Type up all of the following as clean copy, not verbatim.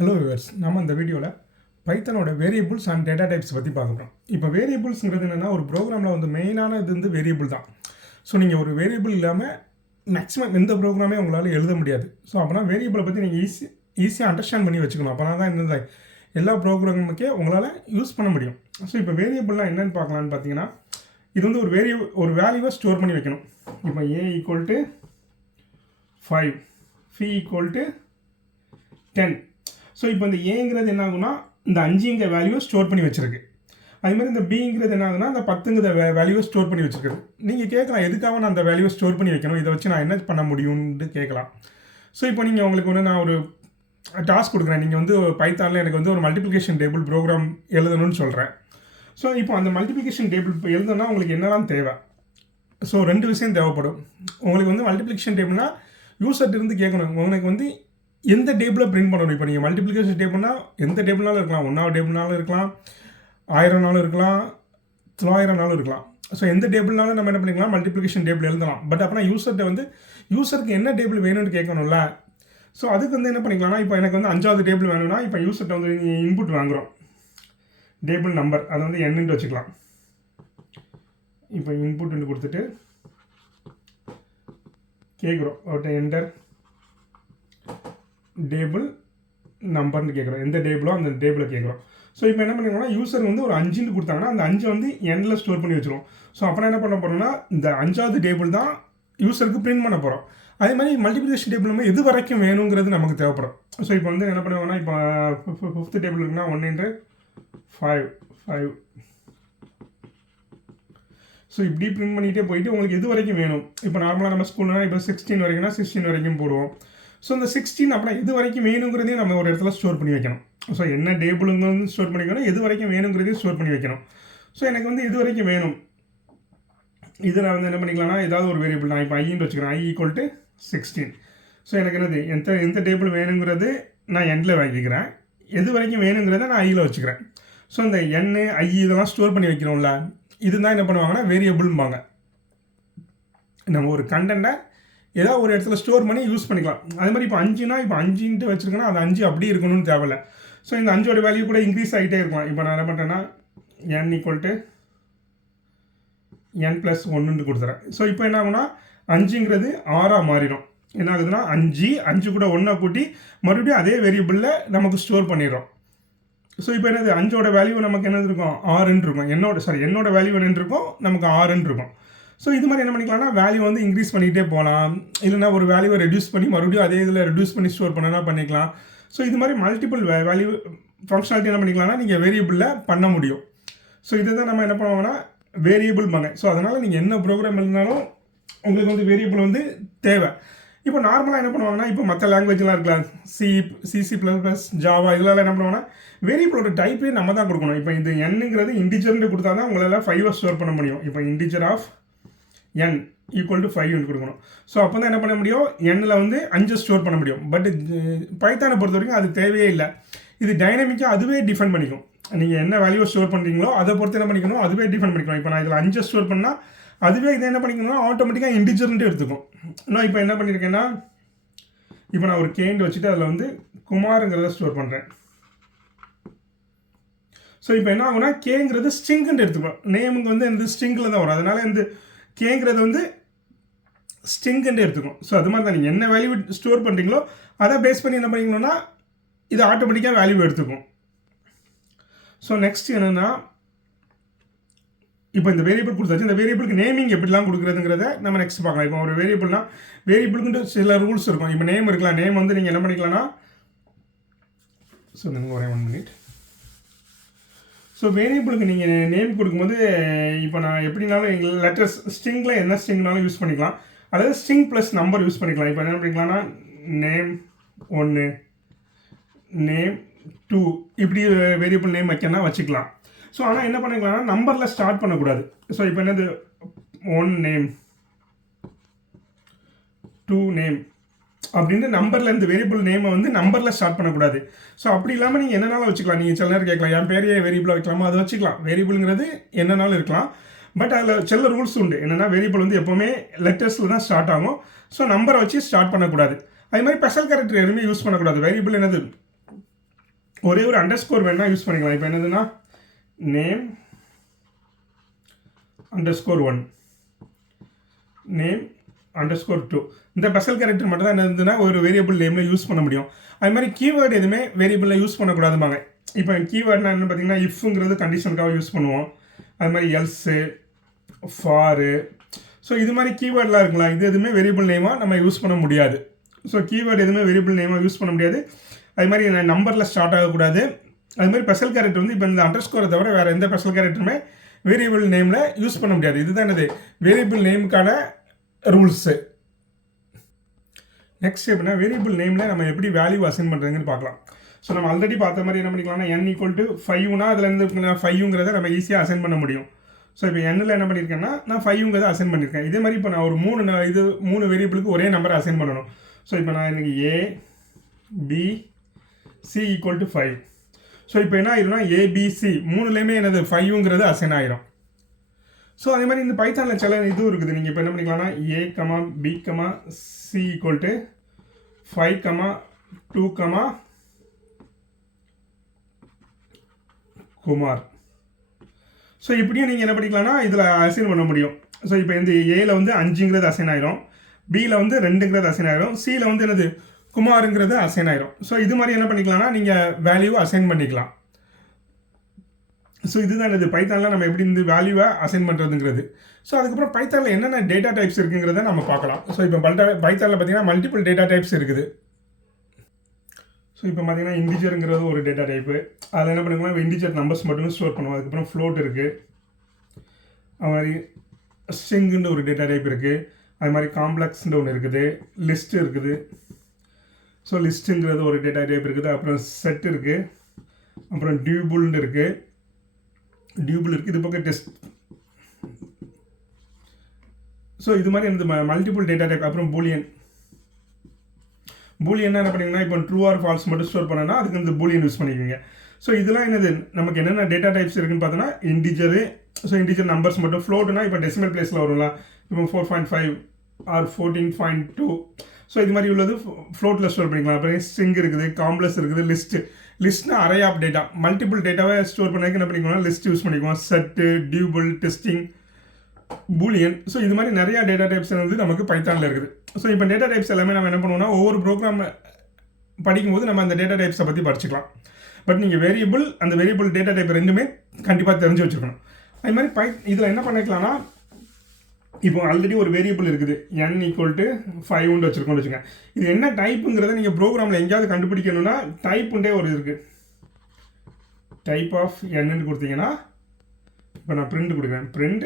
Hello viewers, நம்ம இந்த வீடியோவில் பைத்தனோட வேரியபிள்ஸ் அண்ட் டேட்டா டைப்ஸ் பற்றி பார்க்குறோம். இப்போ வேரியபிள்ஸுங்கிறது என்னென்னா, ஒரு ப்ரோக்ராமில் வந்து மெயினான இது வந்து வேரியபிள் தான். ஸோ நீங்கள் ஒரு வேரியபிள் இல்லாமல் மேக்ஸிமம் எந்த ப்ரோக்ராமே உங்களால் எழுத முடியாது. ஸோ அப்போனா வேரியபிளை பற்றி நீங்கள் ஈஸியாக அண்டர்ஸ்டாண்ட் பண்ணி வச்சுக்கணும். அப்போனா தான் இந்த எல்லா ப்ரோக்ராமுக்கே உங்களால் யூஸ் பண்ண முடியும். ஸோ இப்போ வேரியபிள்லாம் என்னென்னு பார்க்கலான்னு பார்த்தீங்கன்னா, இது வந்து ஒரு வேல்யூவை ஸ்டோர் பண்ணி வைக்கணும். இப்போ a = 5, phi = 10. ஸோ இப்போ இந்த ஏங்கிறது என்ன ஆகுனா, இந்த 5ங்கிற வேல்யூவை ஸ்டோர் பண்ணி வச்சிருக்கு. அதுமாதிரி இந்த பிங்கிறது என்ன ஆகுனா, இந்த 10ங்கிற வேல்யூவை ஸ்டோர் பண்ணி வச்சிருக்குது. நீங்கள் கேட்கலாம், எதுக்காக நான் அந்த வேல்யூவை ஸ்டோர் பண்ணி வைக்கணும், இதை வச்சு நான் என்ன பண்ண முடியும்னு கேட்கலாம். ஸோ இப்போ நீங்கள் உங்களுக்கு வந்து நான் ஒரு டாஸ்க் கொடுக்குறேன். நீங்கள் வந்து பைத்தானில் எனக்கு வந்து ஒரு மல்டிப்ளிகேஷன் டேபிள் ப்ரோக்ராம் எழுதணும்னு சொல்கிறேன். ஸோ இப்போ அந்த மல்டிப்ளிகேஷன் டேபிள் இப்போ எழுதணும்னா உங்களுக்கு என்னெல்லாம் தேவை? ஸோ 2 விஷயம் தேவைப்படும். உங்களுக்கு வந்து மல்டிப்ளிகேஷன் டேபிள்னால் யூசர்கிட்ட இருந்து கேட்கணும், உங்களுக்கு வந்து எந்த டேபிளில் பிரிண்ட் பண்ணணும். இப்போ நீங்கள் மல்டிப்ளிகேஷன் டேபிள்னா எந்த டேபிள்னாலும் இருக்கலாம். 1வது டேபிள்னாலும் இருக்கலாம், 1000 நாளும் இருக்கலாம், 900 நாளும் இருக்கலாம். ஸோ எந்த டேபிள்னாலும் நம்ம என்ன பண்ணிக்கலாம், மல்டிப்ளிகேஷன் டேபிள் எழுதலாம். பட் அப்போனா யூசருக்கு என்ன டேபிள் வேணும்னு கேட்கணும்ல. ஸோ அதுக்கு வந்து என்ன பண்ணிக்கலாம்னா, இப்போ எனக்கு வந்து 5வது டேபிள் வேணும்னா, இப்போ யூசர்கிட்ட வந்து இன்புட் வாங்குகிறோம், டேபிள் நம்பர், அதை வந்து என்னன்னு வச்சுக்கலாம். இப்போ இன்புட் கொடுத்துட்டு கேட்குறோம், ஒரு என்டர் டேபிள் நம்பர்னு கேட்குறோம். எந்த டேபிளோ அந்த டேபிளை கேட்குறோம். ஸோ இப்போ என்ன பண்ணிக்கோங்கன்னா, யூசர் வந்து ஒரு 5ன்னு கொடுத்தாங்கன்னா அந்த 5 வந்து எண்ணில் ஸ்டோர் பண்ணி வச்சிரும். ஸோ அப்புறம் என்ன பண்ண போகிறோம்னா, இந்த 5வது டேபிள் தான் யூசருக்கு பிரிண்ட் பண்ண போகிறோம். அதே மாதிரி மல்டிப்ளிகேஷன் டேபிள் நம்ம எது வரைக்கும் வேணுங்கிறது நமக்கு தேவைப்படும். ஸோ இப்போ வந்து என்ன பண்ணுவாங்கன்னா, இப்போ 5th டேபிள் இருக்குன்னா 1 × 5. ஸோ இப்படி பிரிண்ட் பண்ணிகிட்டே போயிட்டு உங்களுக்கு எது வரைக்கும் வேணும். இப்போ நார்மலாக நம்ம ஸ்கூல்னா இப்போ 16 வரைக்கும்னா 16 வரைக்கும் போடுவோம். ஸோ இந்த 16 அப்படின்னா எது வரைக்கும் வேணுங்கிறதையும் நம்ம ஒரு இடத்துல ஸ்டோர் பண்ணி வைக்கணும். ஸோ என்ன டேபிளுங்கிறது ஸ்டோர் பண்ணி வைக்கணும், எது வரைக்கும் வேணுங்கிறதையும் ஸ்டோர் பண்ணி வைக்கணும். ஸோ எனக்கு வந்து இது வரைக்கும் வேணும், இதை நான் வந்து என்ன பண்ணிக்கலாம்னா, ஏதாவது ஒரு வேரியபிள் நான் இப்போ ஐன்னு வச்சுக்கிறேன், i = 16. ஸோ எனக்கு என்னது எந்த டேபிள் வேணுங்கிறது நான் எண்ணில் வாங்கிக்கிறேன், எது வரைக்கும் வேணுங்கிறத நான் ஐயில் வச்சுக்கிறேன். ஸோ இந்த எண் ஐ இதெல்லாம் ஸ்டோர் பண்ணி வைக்கிறோம்ல, இதுதான் என்ன பண்ணுவாங்கன்னா வேரியபிள்பாங்க. நம்ம ஒரு கண்டென்ட்டை ஏதாவது ஒரு இடத்துல ஸ்டோர் பண்ணி யூஸ் பண்ணிக்கலாம். அதே மாதிரி இப்போ 5னா இப்போ 5ன்ட்டு வச்சுருக்கேன்னா அது 5 அப்படி இருக்கணும்னு தேவையில்ல. ஸோ இந்த 5ஓட வேல்யூ கூட இன்க்ரீஸ் ஆகிட்டே இருக்கலாம். இப்போ நான் என்ன பண்ணுறேன்னா, n = n+1 கொடுத்துறேன். ஸோ இப்போ என்ன ஆகுனா, 5ங்கிறது 6ஆக மாறிடும். என்ன ஆகுதுன்னா, 5 கூட 1 கூட்டி மறுபடியும் அதே வேரியபிளில் நமக்கு ஸ்டோர் பண்ணிடுறோம். ஸோ இப்போ என்னது, 5ஓட வேல்யூ நமக்கு என்னது இருக்கும், 6ன்னு இருக்கும். என்னோட வேல்யூ என்னன்னு இருக்கும், நமக்கு 6ன்னு இருக்கும். ஸோ இது மாதிரி என்ன பண்ணிக்கலாம்னா, வேல்யூ வந்து இன்க்ரீஸ் பண்ணிகிட்டே போகலாம். இல்லைனா ஒரு வேல்யூவை ரெடியூஸ் பண்ணி மறுபடியும் அதே இதில் ரெடியூஸ் பண்ணி ஸ்டோர் பண்ணனா பண்ணிக்கலாம். ஸோ இது மாதிரி மல்டிபிள் வேல்யூ ஃபங்க்ஷனாலிட்டி என்ன பண்ணிக்கலாம்னா நீங்கள் வேரியபிளில் பண்ண முடியும். ஸோ இதை தான் நம்ம என்ன பண்ணுவோம்னா வேரியபிள் பண்ண. ஸோ அதனால் நீங்கள் என்ன ப்ரோக்ராம் எழுதினாலும் உங்களுக்கு வந்து வேரியபிள் வந்து தேவை. இப்போ நார்மலாக என்ன பண்ணுவாங்கன்னா, இப்போ மற்ற லாங்குவேஜ்லாம் இருக்கலாம், C++, ஜாவா, இதெல்லாம் என்ன பண்ணுவாங்கன்னா வேரியபிளோட டைப்பே நம்ம தான் கொடுக்கணும். இப்போ இது என்னங்கிறது இன்டிஜர்னு கொடுத்தா தான் உங்களால் 5 ஸ்டோர் பண்ண முடியும். இப்போ இன்டிஜர் ஆஃப் n = 5 கொடுக்கணும். ஸோ அப்போ தான் என்ன பண்ண முடியும், எண்ணில் வந்து 5 ஸ்டோர் பண்ண முடியும். பட் பைத்தானை பொறுத்த வரைக்கும் அது தேவையே இல்லை. இது டைனமிக்காக அதுவே டிஃபைன் பண்ணிக்கும். நீங்கள் என்ன வேல்யூவை ஸ்டோர் பண்ணுறீங்களோ அதை பொறுத்து என்ன பண்ணிக்கணும், அதுவே டிஃபைன் பண்ணிக்கணும். இப்போ நான் இதில் 5 ஸ்டோர் பண்ணால் அதுவே இதை என்ன பண்ணிக்கணும்னா ஆட்டோமேட்டிக்காக இன்டிஜர்ன்ட்டு எடுத்துக்கும். நான் இப்போ என்ன பண்ணியிருக்கேன்னா, இப்போ நான் ஒரு கேண்டு வச்சுட்டு அதில் வந்து குமாருங்கிறத ஸ்டோர் பண்ணுறேன். ஸோ இப்போ என்ன ஆகுனா, கேங்கிறது ஸ்ட்ரிங்குன்னு எடுத்துக்கணும். நேமுங்க வந்து இந்த ஸ்ட்ரிங்கில் தான் வரும். அதனால் இந்த கேங்கிறது வந்து ஸ்ட்ரிங்குன்னு எடுத்துக்கும். ஸோ அது மாதிரி தான் நீங்கள் என்ன வேல்யூ ஸ்டோர் பண்ணுறீங்களோ அதை பேஸ் பண்ணி என்ன பண்ணிக்கணும்னா இது ஆட்டோமேட்டிக்காக வேல்யூ எடுத்துக்கும். ஸோ நெக்ஸ்ட் என்னென்னா, இப்போ இந்த வேரியபிள் கொடுத்தாச்சு, இந்த வேரியபிளுக்கு நேமிங் எப்படிலாம் கொடுக்குறதுங்கிறத நம்ம நெக்ஸ்ட் பார்க்கலாம். இப்போ ஒரு வேரியபிளுக்குன்ட்டு சில ரூல்ஸ் இருக்கும். இப்போ நேம் இருக்கலாம். நேம் வந்து நீங்கள் என்ன பண்ணிக்கலாம்னா, ஸோ ஒரே 1 மினிட். ஸோ வேரியபிளுக்கு நீங்கள் நேம் கொடுக்கும்போது இப்போ நான் எப்படினாலும் எங்கள் லெட்டர்ஸ் ஸ்ட்ரிங்கில் என்ன ஸ்ட்ரிங்னாலும் யூஸ் பண்ணிக்கலாம். அதாவது ஸ்ட்ரிங் ப்ளஸ் நம்பர் யூஸ் பண்ணிக்கலாம். இப்போ என்ன பண்ணிக்கலாம்னா, நேம் 1, நேம் 2 இப்படி வேரியபிள் நேம் வைக்கணும்னா வச்சுக்கலாம். ஸோ ஆனால் என்ன பண்ணிக்கலாம்னா, நம்பரில் ஸ்டார்ட் பண்ணக்கூடாது. ஸோ இப்போ என்னது 1 நேம் 2 நேம் அப்படின்ட்டு நம்பரில் இந்த வேரியபிள் நேமை வந்து நம்பரில் ஸ்டார்ட் பண்ணக்கூடாது. ஸோ அப்படி இல்லாமல் நீங்கள் என்னனாலும் வச்சுக்கலாம். நீங்கள் சில நேரம் கேட்கலாம், என் பேரையே வேரியபிளாக வைக்கலாமா, அதை வச்சுக்கலாம். வேரியபிளுங்கிறது என்னனாலும் இருக்கலாம். பட் அதில் சில ரூல்ஸ் உண்டு. என்னென்னா, வேரியபிள் வந்து எப்போவுமே லெட்டர்ஸில் தான் ஸ்டார்ட் ஆகும். ஸோ நம்பரை வச்சு ஸ்டார்ட் பண்ணக்கூடாது. அதே மாதிரி ஸ்பெஷல் கேரக்டர் எதுவுமே யூஸ் பண்ணக்கூடாது. வேரியபிள் என்னது ஒரே ஒரு அண்டர்ஸ்கோர் வேணால் யூஸ் பண்ணிக்கலாம். இப்போ என்னதுன்னா நேம் _1 நேம் _2 இந்த ஸ்பெஷல் கேரக்டர் மட்டும் தான் என்ன இருந்ததுன்னா ஒரு வேரியபிள் நேமில் யூஸ் பண்ண முடியும். அது மாதிரி கீவேர்டு எதுவுமே வேரியபிளில் யூஸ் பண்ணக்கூடாதுமாங்க. இப்போ கீவேர்ட்னா என்ன பார்த்தீங்கன்னா இஃப்ங்கிறது கண்டிஷனுக்காக யூஸ் பண்ணுவோம். அது மாதிரி எல்ஸு ஃபாரு ஸோ இது மாதிரி கீவேர்டெலாம் இருக்கலாம். இது எதுவுமே வேரியபிள் நேமாக நம்ம யூஸ் பண்ண முடியாது. ஸோ கீவேர்டு எதுவுமே வேரியபிள் நேமாக யூஸ் பண்ண முடியாது. அது மாதிரி நம்பரில் ஸ்டார்ட் ஆகக்கூடாது. அது மாதிரி ஸ்பெஷல் கேரக்டர் வந்து இப்போ இந்த அண்டர்ஸ்கோரை தவிர வேறு எந்த ஸ்பெஷல் கேரக்டருமே வேரியபிள் நேமில் யூஸ் பண்ண முடியாது. இதுதான் என்னது வேரியபிள் நேமுக்கான ரூல்ஸு. நெக்ஸ்ட் எப்படின்னா வேரியபிள் நேமில் நம்ம எப்படி வேல்யூ அசைன் பண்ணுறதுன்னு பார்க்கலாம். ஸோ நம்ம ஆல்ரெடி பார்த்த மாதிரி என்ன பண்ணிக்கலாம்னா n = 5னா அதுலேருந்து 5ங்கிறத நம்ம ஈஸியாக அசைன் பண்ண முடியும். ஸோ இப்போ n என்ன பண்ணியிருக்கேன்னா நான் 5ங்கிறத அசைன் பண்ணியிருக்கேன். இதே மாதிரி இப்போ நான் ஒரு 3 வேரியபிளுக்கு ஒரே நம்பரை அசைன் பண்ணணும். ஸோ இப்போ நான் எனக்கு a b c = 5. ஸோ இப்போ என்ன ஆயிரும்னா abc 3லேயுமே எனது 5ங்கிறது அசைன் ஆயிரும். ஸோ அதே மாதிரி இந்த பைத்தானில் சில இதுவும் இருக்குது. நீங்கள் இப்போ என்ன பண்ணிக்கலாம்னா a, b, c = 5, 2, Kumar. So இப்படியும் நீங்கள் என்ன பண்ணிக்கலாம்னா இதில் அசைன் பண்ண முடியும். ஸோ இப்போ இந்த ஏல வந்து 5ங்கிறது அசைன் ஆயிரும், பியில் வந்து 2ங்கிறது அசைன் ஆயிரும், சியில் வந்து என்னது குமாருங்கிறது அசைன் ஆயிரும். ஸோ இது மாதிரி என்ன பண்ணிக்கலாம்னா நீங்கள் வேல்யூவை அசைன் பண்ணிக்கலாம். ஸோ இதுதான் இது பைத்தானில் நம்ம எப்படி இந்த வேல்யூவை அசைன் பண்ணுறதுங்கிறது. ஸோ அதுக்கப்புறம் பைத்தானில் என்னென்ன டேட்டா டைப்ஸ் இருக்குங்கிறத நம்ம பார்க்கலாம். ஸோ இப்போ பைத்தானில் பார்த்தீங்கன்னா மல்டிபிள் டேட்டா டைப்ஸ் இருக்குது. ஸோ இப்போ பார்த்தீங்கன்னா இன்டிஜருங்கிறது ஒரு டேட்டா டைப்பு. அதில் என்ன பண்ணிக்கலாம் இன்டிஜர் நம்பர்ஸ் மட்டுமே ஸ்டோர் பண்ணுவோம். அதுக்கப்புறம் ஃப்ளோட் இருக்குது, அது மாதிரி ஸ்ட்ரிங்குன்னு ஒரு டேட்டா டைப் இருக்குது, அது மாதிரி காம்ப்ளெக்ஸ்ன்னு ஒன்று இருக்குது, லிஸ்ட் இருக்குது. ஸோ லிஸ்ட்டுங்கிறது ஒரு டேட்டா டைப் இருக்குது. அப்புறம் செட் இருக்குது, அப்புறம் டியூபிள்னு இருக்குது, இது பக்கம் டெஸ்ட். ஸோ இது மாதிரி எனக்கு மல்டிபிள் டேட்டா டைப். அப்புறம் பூலியன் என்ன பண்ணிங்கன்னா இப்போ ட்ரூ ஆர் ஃபால்ஸ் மட்டும் ஸ்டோர் பண்ணனா அதுக்கு இந்த பூலியன் யூஸ் பண்ணிக்குவீங்க. ஸோ இதெல்லாம் என்னது நமக்கு என்னென்ன டேட்டா டைப்ஸ் இருக்குன்னு பார்த்தோன்னா இன்டிஜரு. ஸோ இன்டிஜர் நம்பர்ஸ் மட்டும். ஃப்ளோட்னா இப்போ டெசிமல் பிளேஸில் வரும்ல, இப்போ 4.5 ஆர் 14.2. ஸோ இது மாதிரி உள்ளது ஃப்ளோட்டில் ஸ்டோர் பண்ணிக்கலாம். அப்புறம் ஸ்ட்ரிங் இருக்குது, காம்ப்ளெக்ஸ் இருக்குது, லிஸ்ட்னா அரே ஆஃப் டேட்டா. மல்டிபிள் டேட்டாவை ஸ்டோர் பண்ணதுக்கு என்ன பண்ணிக்கோன்னா லிஸ்ட் யூஸ் பண்ணிக்குவோம். Set, tuple, testing, Boolean. So இது மாதிரி நிறையா டேட்டா டைப்ஸ் வந்து நமக்கு பைத்தானில் இருக்குது. ஸோ இப்போ டேட்டா டைப்ஸ் எல்லாமே நம்ம என்ன பண்ணுவோம்னா ஒவ்வொரு ப்ரோக்ராம் படிக்கும்போது நம்ம அந்த டேட்டா டைப்ஸை பற்றி படிச்சுக்கலாம். பட் நீங்கள் அந்த வேரியபிள் டேட்டா டைப் ரெண்டுமே கண்டிப்பாக தெரிஞ்சு வச்சுக்கணும். அது மாதிரி இதில் என்ன பண்ணிக்கலாம்னா இப்போ ஆல்ரெடி ஒரு வேரியபிள் இருக்குது n = 5 வச்சுருக்கோம்னு வச்சுங்க. இது என்ன டைப்புங்கிறத நீங்கள் ப்ரோக்ராமில் எங்கேயாவது கண்டுபிடிக்கணும்னா டைப்புண்டே ஒரு இருக்குது. டைப் ஆஃப் என்னன்னு கொடுத்தீங்கன்னா இப்போ நான் பிரிண்ட் கொடுக்குறேன். பிரிண்ட்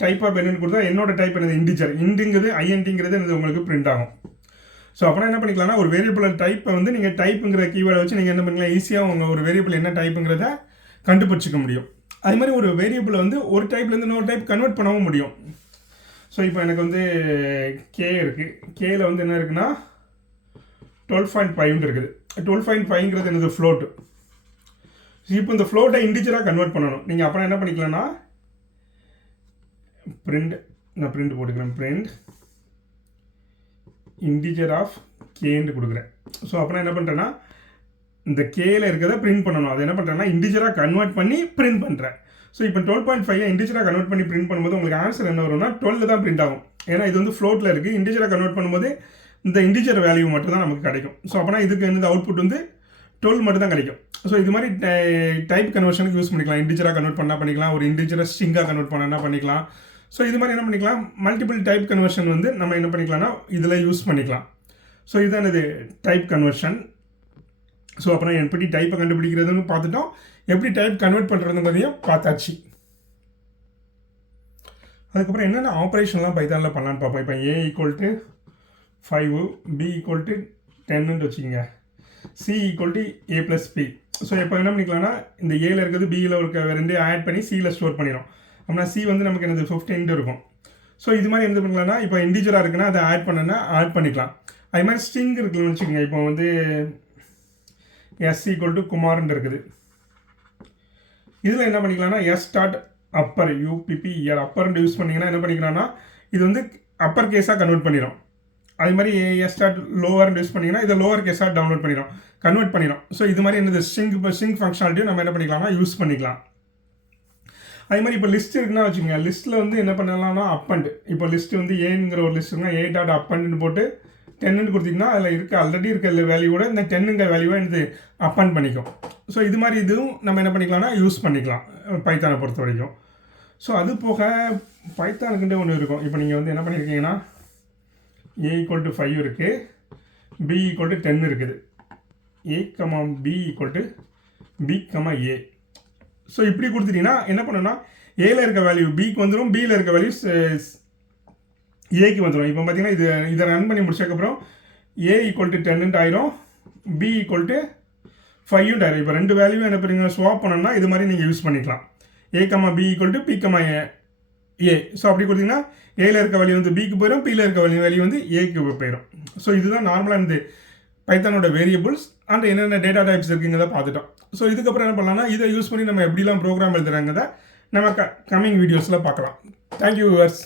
டைப் ஆஃப் என்னன்னு கொடுத்தா என்னோட டைப் என்னது இன்டிஜர். இன்ட்டுங்கிறது ஐஎன்டிங்கிறது என்னது உங்களுக்கு பிரிண்ட் ஆகும். ஸோ அப்புறம் என்ன பண்ணிக்கலாம்னா ஒரு வேரியபிள் டைப்பை வந்து நீங்கள் டைப்புங்கிற கீவேர்டை வச்சு நீங்கள் என்ன பண்ணிக்கலாம் ஈஸியாக உங்கள் ஒரு வேரியபிள் என்ன டைப்புங்கிறத கண்டுபிடிச்சிக்க முடியும். அது மாதிரி ஒரு வேரியபிளை வந்து ஒரு டைப்லேருந்து இன்னொரு டைப் கன்வெர்ட் பண்ணவும் முடியும். ஸோ இப்போ எனக்கு வந்து கே இருக்குது. கேல வந்து என்ன இருக்குன்னா 12.5 இருக்குது. 12.5ங்கிறது என்னது ஃப்ளோட்டு. இப்போ இந்த ஃப்ளோட்டை இன்டிஜராக கன்வெர்ட் பண்ணணும். நீங்கள் அப்புறம் என்ன பண்ணிக்கலாம்னா நான் பிரிண்ட் போட்டுக்கிறேன். பிரிண்ட் இன்டிஜர் ஆஃப் கேன்னு கொடுக்குறேன். ஸோ அப்புறம் என்ன பண்ணுறேன்னா இந்த கேல இருக்கிறத பிரிண்ட் பண்ணணும். அதை என்ன பண்ணுறேன்னா இன்டிஜராக கன்வெர்ட் பண்ணி பிரிண்ட் பண்ணுறேன். ஸோ இப்போ 12.5 இன்டிஜராக கன்வெர்ட் பண்ணி பிரிண்ட் பண்ணும்போது உங்களுக்கு ஆன்சர் என்ன வரும்னா 12 தான் பிரிண்ட் ஆகும். ஏன்னா இது வந்து ஃப்ளோட்டில் இருக்குது. இன்டிஜராக கன்வெர்ட் பண்ணும்போது இந்த இன்டிஜர் வேல்யூ மட்டும் தான் நமக்கு கிடைக்கும். ஸோ அப்போனா இதுக்கு என்னது அவுட்புட் வந்து 12 மட்டும் தான் கிடைக்கும். ஸோ இது மாதிரி டைப் கன்வர்ஷனுக்கு யூஸ் பண்ணிக்கலாம். இன்டிஜராக கன்வெர்ட் பண்ணால் பண்ணிக்கலாம், ஒரு இன்டிஜரை ஸ்ட்ரிங்காக கன்வெர்ட் பண்ணால் பண்ணிக்கலாம். ஸோ இது மாதிரி என்ன பண்ணிக்கலாம் மல்டிபிள் டைப் கன்வர்ஷன் வந்து நம்ம என்ன பண்ணிக்கலாம்னா இதில் யூஸ் பண்ணிக்கலாம். ஸோ இதுதான் இது டைப் கன்வர்ஷன். ஸோ அப்புறம் எப்படி டைப்பை கண்டுபிடிக்கிறதுன்னு பார்த்துட்டோம், எப்படி டைப் கன்வெர்ட் பண்ணுறதுங்கிறதையும் பார்த்தாச்சு. அதுக்கப்புறம் என்னென்ன ஆப்ரேஷன்லாம் பைத்தானில் பண்ணலான்னு பார்ப்போம். இப்போ a = 5, b = 10ன்னு வச்சுக்கோங்க, c = a + b. ஸோ இப்போ என்ன பண்ணிக்கலாம்னா இந்த ஏல இருக்கிறது பியில் இருக்க ரெண்டு ஆட் பண்ணி சியில் ஸ்டோர் பண்ணிடும். அப்படின்னா சி வந்து நமக்கு என்னது 15 இருக்கும். ஸோ இது மாதிரி என்ன பண்ணிக்கலாம்னா இப்போ இன்டிஜராக இருக்குன்னா அதை ஆட் பண்ணிக்கலாம். அது மாதிரி ஸ்ட்ரிங் இருக்குன்னு வச்சுக்கோங்க. இப்போ வந்து s = குமார்ன்னு இருக்குது. இதில் என்ன பண்ணிக்கலாம்னா s.upper upper யூஸ் பண்ணிங்கன்னா என்ன பண்ணிக்கலாம்னா இது வந்து அப்பர் கேஸாக கன்வெர்ட் பண்ணிடும். அது மாதிரி எஸ்டார்ட் லோவர்னு யூஸ் பண்ணிங்கன்னா இதை லோவருக்கு எஸ்டார்ட் டவுன்லோட் பண்ணிடும், கன்வெர்ட் பண்ணிடும். ஸோ இது மாதிரி என்னது ஸ்ட்ரிங் ஃபங்க்ஷனாலிட்டியும் நம்ம என்ன பண்ணிக்கலாம்னா யூஸ் பண்ணிக்கலாம். அதே மாதிரி இப்போ லிஸ்ட் இருக்குன்னா வச்சுக்கோங்க, லிஸ்ட்டில் வந்து என்ன பண்ணலாம்னா அப்பண்ட். இப்போ லிஸ்ட் வந்து ஏங்கிற ஒரு லிஸ்ட் இருக்குன்னா ஏ டாட் அப்பண்ட்னு போட்டு 10ன்னு கொடுத்தீங்கன்னா அதில் இருக்க ஆல்ரெடி இருக்க வேல்யூவோட இந்த 10ங்கிற வேல்யூவை என்னது அப்பண்ட் பண்ணிக்கும். ஸோ இது மாதிரி இதுவும் நம்ம என்ன பண்ணிக்கலாம்னா யூஸ் பண்ணிக்கலாம் பைத்தானை பொறுத்த வரைக்கும். ஸோ அது போக பைத்தானுக்குன்ட்டு ஒன்று இருக்கும். இப்போ நீங்கள் வந்து என்ன பண்ணியிருக்கீங்கன்னா a = 5 இருக்குது, b = 10 இருக்குது, a, b = b, a. So இப்படி கொடுத்துட்டீங்கன்னா என்ன பண்ணணும்னா ஏல இருக்க வேல்யூ பிக்கு வந்துடும், பியில் இருக்க வேல்யூ ஏக்கு வந்துடும். இப்போ பார்த்தீங்கன்னா இதை ரன் பண்ணி முடிச்சதுக்கப்புறம் a = 10 ஆயிரும், b = 5 ஆயிரும். இப்போ ரெண்டு வேல்யூ என்ன பண்ணுறீங்க ஸ்வாப் பண்ணணும்னா இது மாதிரி நீங்கள் யூஸ் பண்ணிக்கலாம். a, b = p, a. So அப்படி கொடுத்தீங்கன்னா ஏல இருக்க வேல்யூ வந்து பிக்கு போயிடும், பியில் இருக்க வேல்யூ வந்து ஏக்கு போயிடும். ஸோ இதுதான் நார்மலாக இந்த பைத்தானோட வேரியபிள்ஸ் அண்ட் என்னென்ன டேட்டா டைப்ஸ் இருக்குங்கிறத பார்த்துட்டோம். ஸோ இதுக்கப்புறம் என்ன பண்ணலாம்னா இதை யூஸ் பண்ணி நம்ம எப்படிலாம் ப்ரோக்ராம் எழுதுறாங்கிறத நம்ம கம்மிங் வீடியோஸில் பார்க்கலாம். Thank you viewers.